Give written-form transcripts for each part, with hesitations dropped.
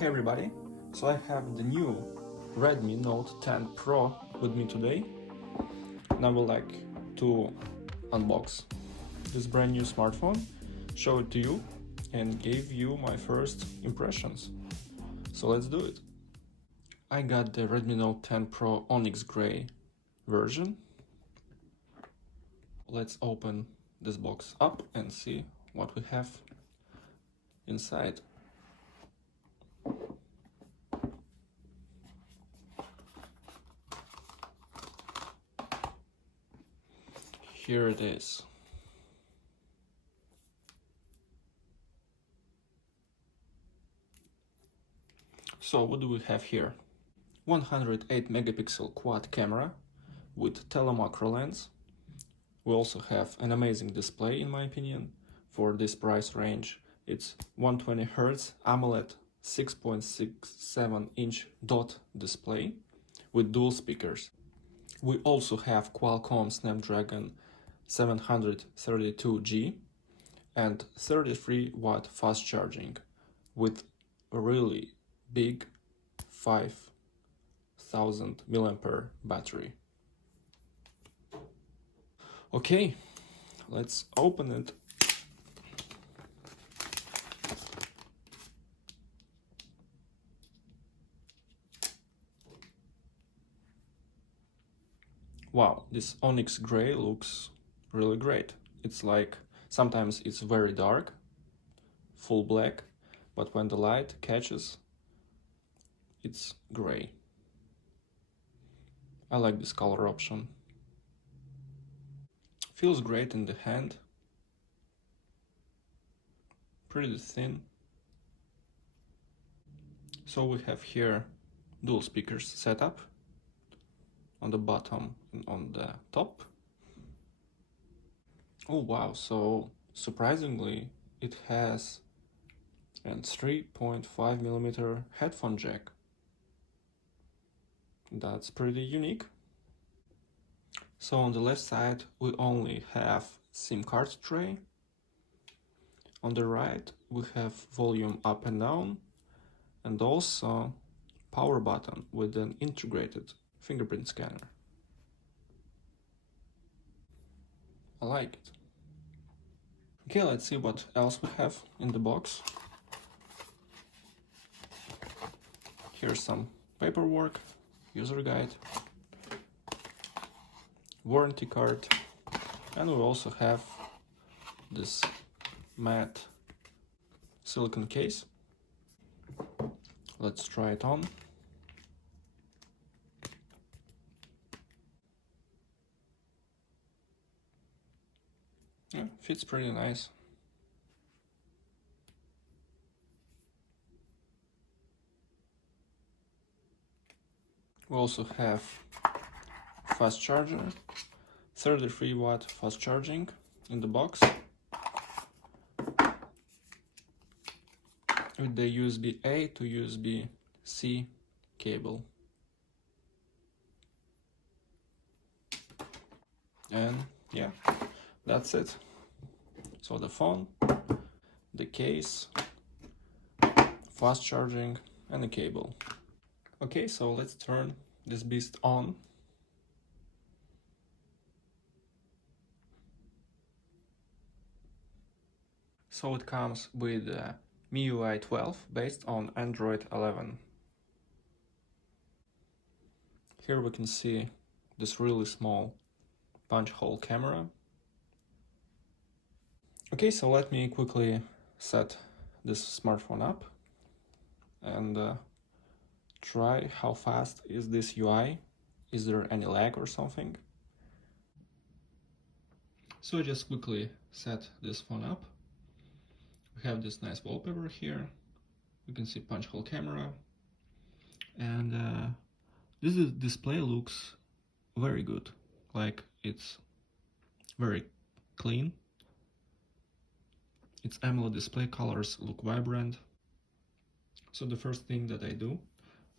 Hey everybody, so I have the new Redmi Note 10 Pro with me today, and I would like to unbox this brand new smartphone, show it to you, and give you my first impressions. So let's do it. I got the Redmi Note 10 Pro Onyx Gray version. Let's open this box up and see what we have inside. Here it is. So what do we have here? 108 megapixel quad camera with telemacro lens. We also have an amazing display in my opinion. For this price range, it's 120 Hz Amoled 6.67-inch dot display with dual speakers. We also have Qualcomm Snapdragon 732G and 33-watt fast charging with a really big 5000 milliampere battery. Okay, let's open it. Wow, this Onyx Gray looks really great. It's like, sometimes it's very dark, full black, but when the light catches, it's gray. I like this color option. Feels great in the hand. Pretty thin. So we have here dual speakers setup on the bottom and on the top. Oh wow, so surprisingly it has a 3.5mm headphone jack. That's pretty unique. So on the left side we only have SIM card tray. On the right we have volume up and down, and also power button with an integrated fingerprint scanner. I like it. Okay, let's see what else we have in the box. Here's some paperwork, user guide, warranty card, and we also have this matte silicone case. Let's try it on. Yeah, fits pretty nice. We also have fast charger, 33-watt fast charging in the box with the USB-A to USB-C cable. And yeah, that's it. So the phone, the case, fast charging, and the cable. Okay, so let's turn this beast on. So it comes with MIUI 12 based on Android 11. Here we can see this really small punch hole camera. Okay, so let me quickly set this smartphone up and try how fast is this UI. Is there any lag or something? So I just quickly set this phone up. We have this nice wallpaper here. You can see punch hole camera, and this display looks very good. Like, it's very clean. Its AMOLED display colors look vibrant. So the first thing that I do,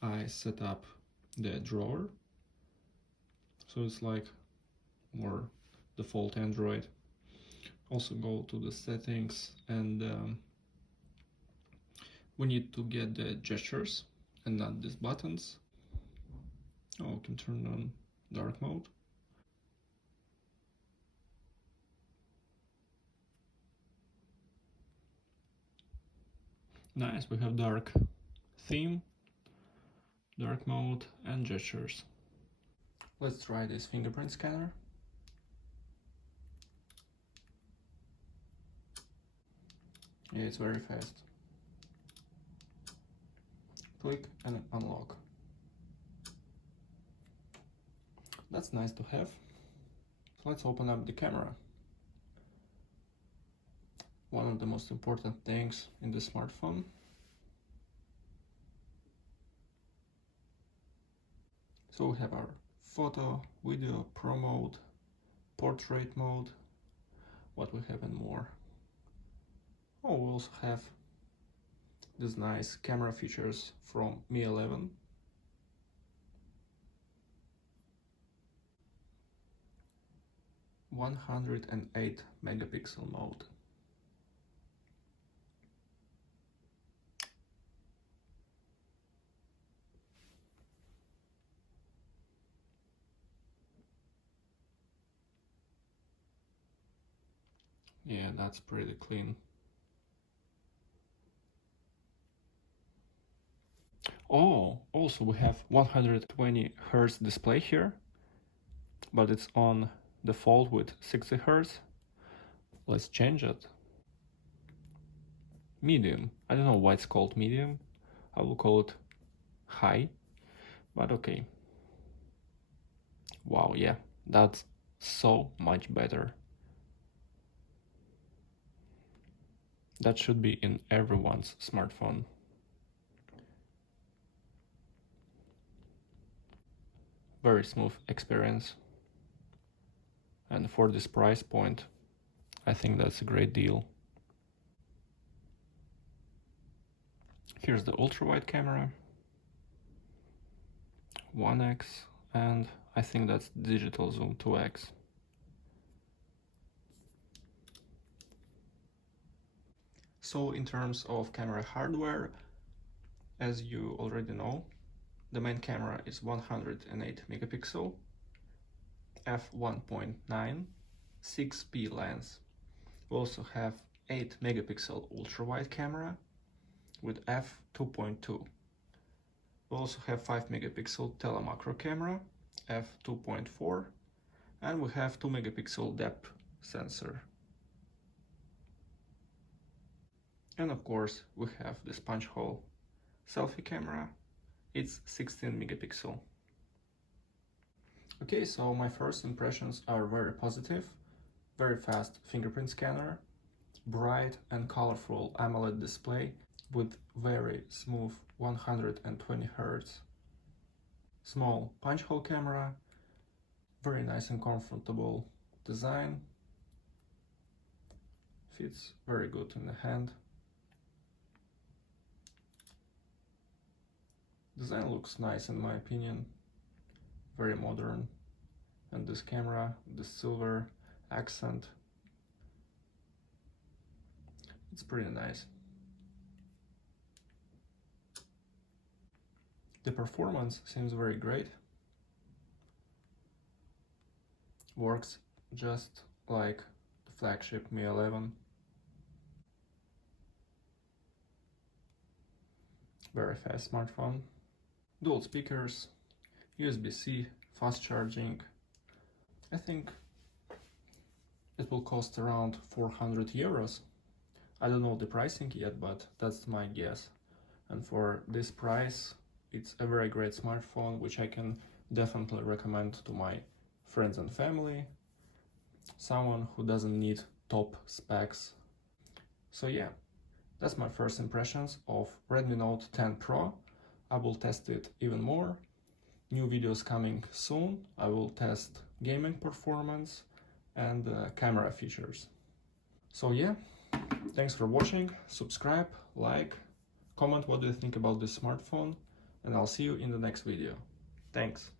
I set up the drawer. So it's like more default Android. Also go to the settings and We need to get the gestures and not these buttons. Oh, we can turn on dark mode. Nice, we have dark theme, dark mode and gestures. Let's try this fingerprint scanner. Yeah, it's very fast. Click and unlock. That's nice to have. So let's open up the camera. One of the most important things in the smartphone. So we have our photo, video, pro mode, portrait mode. What we have and more. Oh, we also have these nice camera features from Mi 11. (108 megapixel mode). Yeah, that's pretty clean. Oh, also we have 120 Hz display here, but it's on default with 60 Hz. Let's change it. Medium. I don't know why it's called medium. I will call it high, but okay. Wow, yeah, that's so much better. That should be in everyone's smartphone. Very smooth experience. And for this price point, I think that's a great deal. Here's the ultra-wide camera, 1x, and I think that's digital zoom 2x. So in terms of camera hardware, as you already know, the main camera is 108 megapixel, f1.9, 6p lens. We also have 8 megapixel ultra-wide camera with f2.2. We also have 5 megapixel telemacro camera, f2.4, and we have 2 megapixel depth sensor. And of course, we have this punch hole selfie camera. It's 16 megapixel. Okay, so my first impressions are very positive. Very fast fingerprint scanner, bright and colorful Amoled display with very smooth 120 Hz. Small punch hole camera, very nice and comfortable design. Fits very good in the hand. Design looks nice in my opinion, very modern, and this camera, the silver accent, it's pretty nice. The performance seems very great, works just like the flagship Mi 11. Very fast smartphone. Dual speakers, USB-C, fast charging. I think it will cost around 400 euros. I don't know the pricing yet, but that's my guess. And for this price, it's a very great smartphone, which I can definitely recommend to my friends and family, someone who doesn't need top specs. So yeah, that's my first impressions of Redmi Note 10 Pro. I will test it even more. New videos coming soon. I will test gaming performance and camera features. So yeah, thanks for watching. Subscribe, like, comment what do you think about this smartphone, and I'll see you in the next video. Thanks.